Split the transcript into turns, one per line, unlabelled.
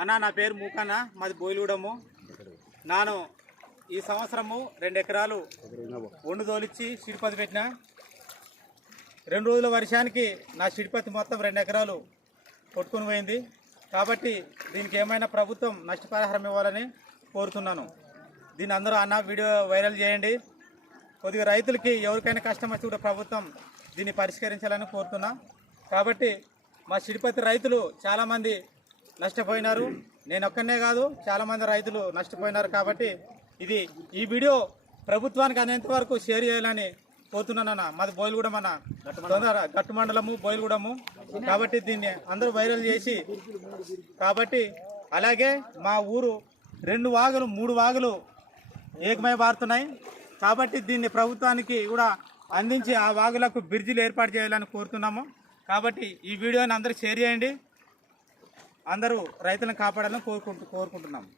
అన్న నా పేరు మూకన్న మాది బోయిలూడము. నాను ఈ సంవత్సరము రెండు ఎకరాలు ఒండు తోలిచ్చి సిడిపతి పెట్టిన. రెండు రోజుల వర్షానికి నా సిడిపతి మొత్తం రెండు ఎకరాలు కొట్టుకుని పోయింది. కాబట్టి దీనికి ఏమైనా ప్రభుత్వం నష్టపరిహారం ఇవ్వాలని కోరుతున్నాను. దీని అందరూ అన్న వీడియో వైరల్ చేయండి. కొద్దిగా రైతులకి ఎవరికైనా కష్టం వచ్చి కూడా ప్రభుత్వం దీన్ని పరిష్కరించాలని కోరుతున్నా. కాబట్టి మా సిడిపతి రైతులు చాలామంది నష్టపోయినారు. నేను ఒక్కనే కాదు చాలామంది రైతులు నష్టపోయినారు కాబట్టి ఇది ఈ వీడియో ప్రభుత్వానికి అనేంత వరకు షేర్ చేయాలని కోరుతున్నానన్న మాది బోయిలగూడెం అన్న. తొందర గట్టు మండలము బోయిలగూడెము. కాబట్టి దీన్ని అందరూ వైరల్ చేసి కాబట్టి అలాగే మా ఊరు రెండు వాగులు మూడు వాగులు ఏకమై పారుతున్నాయి కాబట్టి దీన్ని ప్రభుత్వానికి కూడా అందించి ఆ వాగులకు బ్రిడ్జిలు ఏర్పాటు చేయాలని కోరుతున్నాము. కాబట్టి ఈ వీడియోని అందరూ షేర్ చేయండి. అందరూ రైతులను కాపాడాలని కోరుకుంటూ కోరుకుంటున్నాము